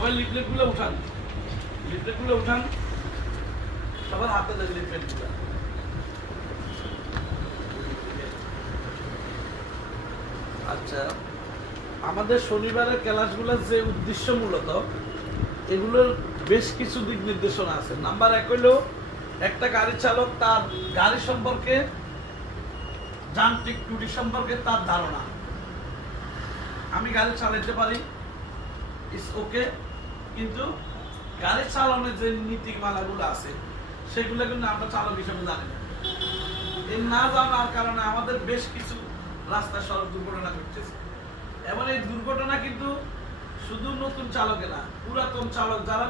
সবাই লিফলেটগুলো উঠান, লিফলেটগুলো উঠান, সবার হাতে দেন লিফলেটগুলো। আচ্ছা, আমাদের শনিবারের ক্লাসগুলোর যে উদ্দেশ্য মূলত এগুলোর বেশ কিছু দিক নির্দেশনা আছে। নাম্বার 1 হলো একটা গাড়ি চালক তার গাড়ি সম্পর্কে, যান্ত্রিক ত্রুটি সম্পর্কে তার ধারণা। আমি গাড়ি চালাতে পারি, ইটস ওকে, কিন্তু গাড়ি চালানোর যে নীতিমালাগুলো আছে সেগুলো কিন্তু আমরা চালক হিসেবে জানি না। এই না জানার কারণে আমাদের বেশ কিছু রাস্তায় সড়ক দুর্ঘটনা ঘটতেছে। এবং এই দুর্ঘটনা কিন্তু শুধু নতুন চালকে না, পুরাতন চালক যারা